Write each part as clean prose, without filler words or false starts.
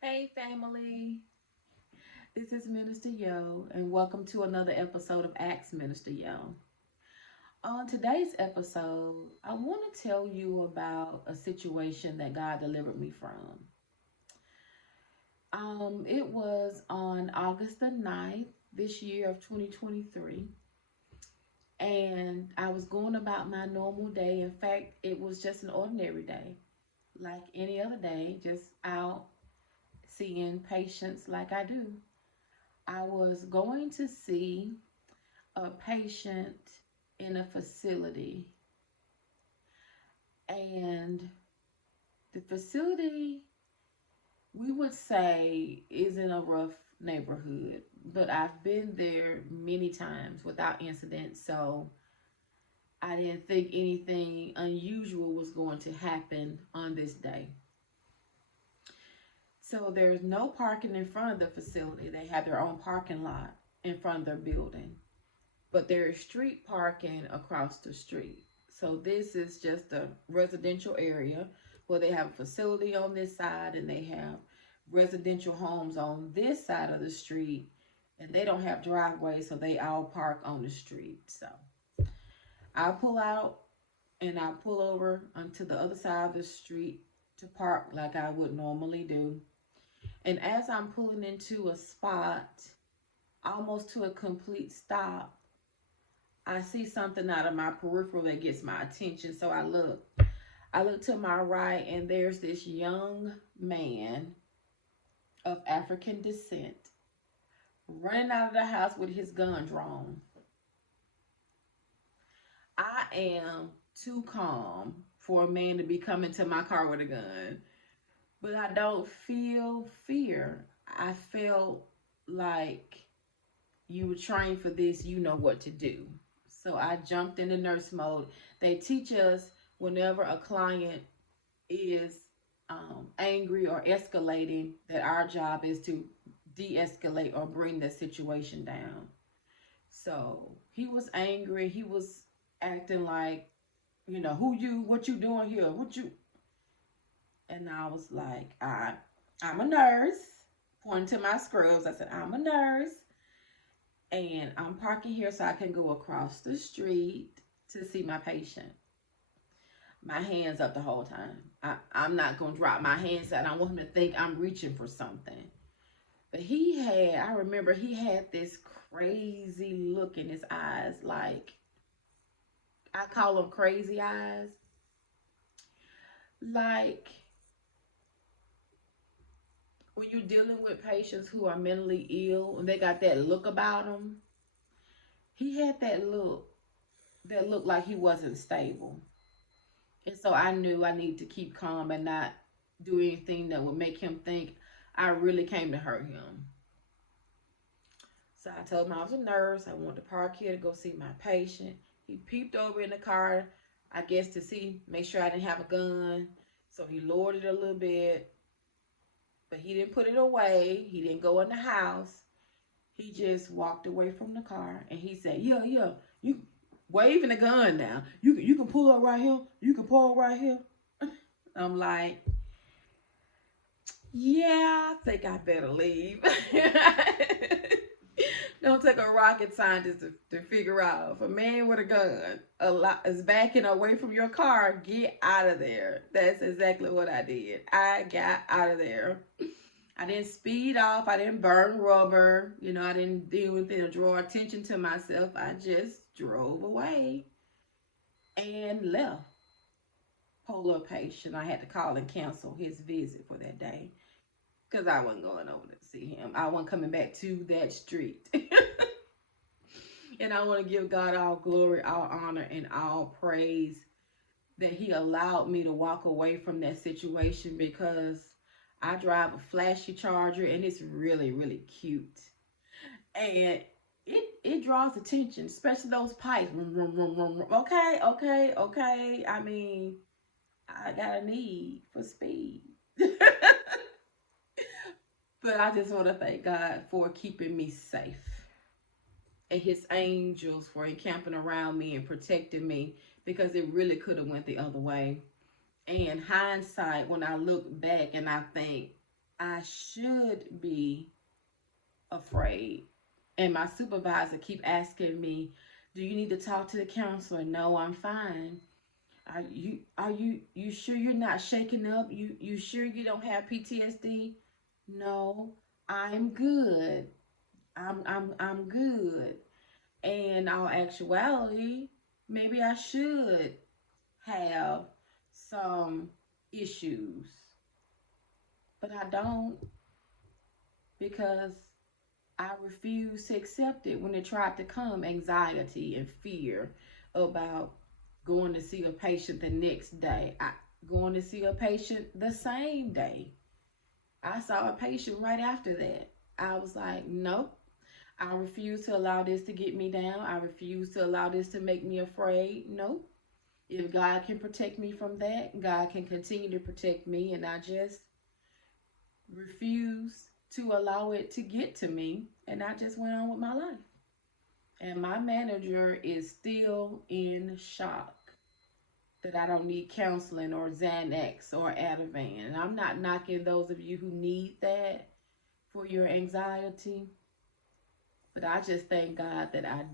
Hey family, this is Minister Yo, and welcome to another episode of Ask Minister Yo. On today's episode, I want to tell you about a situation that God delivered me from. It was on August the 9th this year of 2023, and I was going about my normal day. In fact, it was just an ordinary day, like any other day, just out seeing patients like I do. I was going to see a patient in a facility, and the facility, we would say, is in a rough neighborhood, but I've been there many times without incident, so I didn't think anything unusual was going to happen on this day. So there's no parking in front of the facility. They have their own parking lot in front of their building, but there is street parking across the street. So this is just a residential area where they have a facility on this side and they have residential homes on this side of the street, and they don't have driveways, so they all park on the street. So I pull out and I pull over onto the other side of the street to park like I would normally do. And as I'm pulling into a spot, almost to a complete stop, I see something out of my peripheral that gets my attention. So I look. I look to my right, and there's this young man of African descent running out of the house with his gun drawn. I am too calm for a man to be coming to my car with a gun, but I don't feel fear. I felt like you were trained for this, you know what to do. So I jumped into nurse mode. They teach us whenever a client is angry or escalating, that our job is to de-escalate or bring the situation down. So he was angry. He was acting like, what you doing here? What you? And I was like, I'm a nurse. Pointing to my scrubs, I said, I'm a nurse, and I'm parking here so I can go across the street to see my patient. My hands up the whole time. I'm not going to drop my hands. I don't want him to think I'm reaching for something. But I remember he had this crazy look in his eyes. Like, I call them crazy eyes. Like, when you're dealing with patients who are mentally ill and they got that look about them, he had that look like he wasn't stable. And so I knew I needed to keep calm and not do anything that would make him think I really came to hurt him. So I told him I was a nurse. I wanted to park here to go see my patient. He peeped over in the car, I guess to see, make sure I didn't have a gun. So he lowered it a little bit, but he didn't put it away. He didn't go in the house. He just walked away from the car and he said, yeah, you waving the gun now. You can pull up right here. You can pull right here. I'm like, yeah, I think I better leave. Don't take a rocket scientist to figure out if a man with a gun is backing away from your car, get out of there. That's exactly what I did. I got out of there. I didn't speed off. I didn't burn rubber. I didn't do anything to draw attention to myself. I just drove away and left. Polar patient. I had to call and cancel his visit for that day because I wasn't going over to see him. I wasn't coming back to that street. And I want to give God all glory, all honor, and all praise that he allowed me to walk away from that situation, because I drive a flashy Charger and it's really, really cute. And it draws attention, especially those pipes. Okay, okay, okay. I mean, I got a need for speed. But I just want to thank God for keeping me safe, and his angels for encamping around me and protecting me, because it really could have went the other way. And hindsight, when I look back and I think, I should be afraid. And my supervisor keep asking me, "Do you need to talk to the counselor?" No, I'm fine. Are you sure you're not shaking up? You sure you don't have PTSD? No, I'm good. I'm good. And in all actuality, maybe I should have some issues, but I don't, because I refuse to accept it when it tried to come, anxiety and fear about going to see a patient the next day. Going to see a patient the same day. I saw a patient right after that. I was like, nope. I refuse to allow this to get me down. I refuse to allow this to make me afraid. Nope. If God can protect me from that, God can continue to protect me, and I just refuse to allow it to get to me, and I just went on with my life. And my manager is still in shock that I don't need counseling or Xanax or Ativan. And I'm not knocking those of you who need that for your anxiety, but I just thank God that I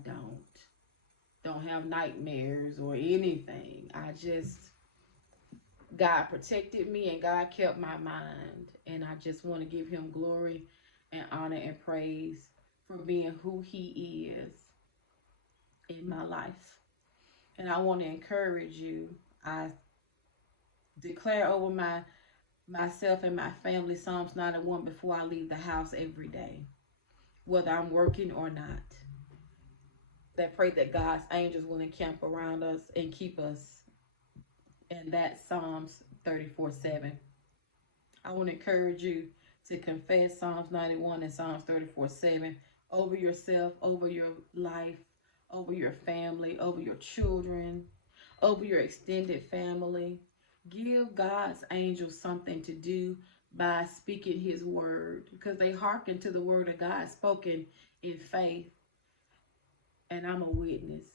don't have nightmares or anything. God protected me and God kept my mind. And I just want to give him glory and honor and praise for being who he is in my life. And I want to encourage you. I declare over myself and my family Psalms 91 before I leave the house every day, whether I'm working or not. That pray that God's angels will encamp around us and keep us. And that's Psalms 34:7. I want to encourage you to confess Psalms 91 and Psalms 34:7 over yourself, over your life, over your family, over your children, over your extended family. Give God's angels something to do by speaking his word, because they hearken to the word of God spoken in faith. And I'm a witness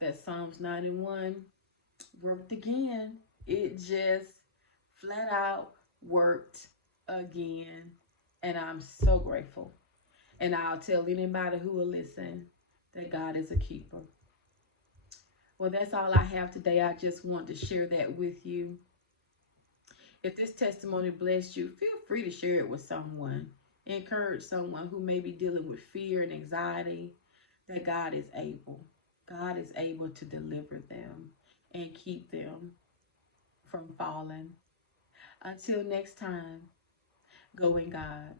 that Psalms 91 worked again. It just flat out worked again. And I'm so grateful. And I'll tell anybody who will listen that God is a keeper. Well, that's all I have today. I just want to share that with you. If this testimony blessed you, feel free to share it with someone. Encourage someone who may be dealing with fear and anxiety, that God is able. God is able to deliver them and keep them from falling. Until next time, go in God.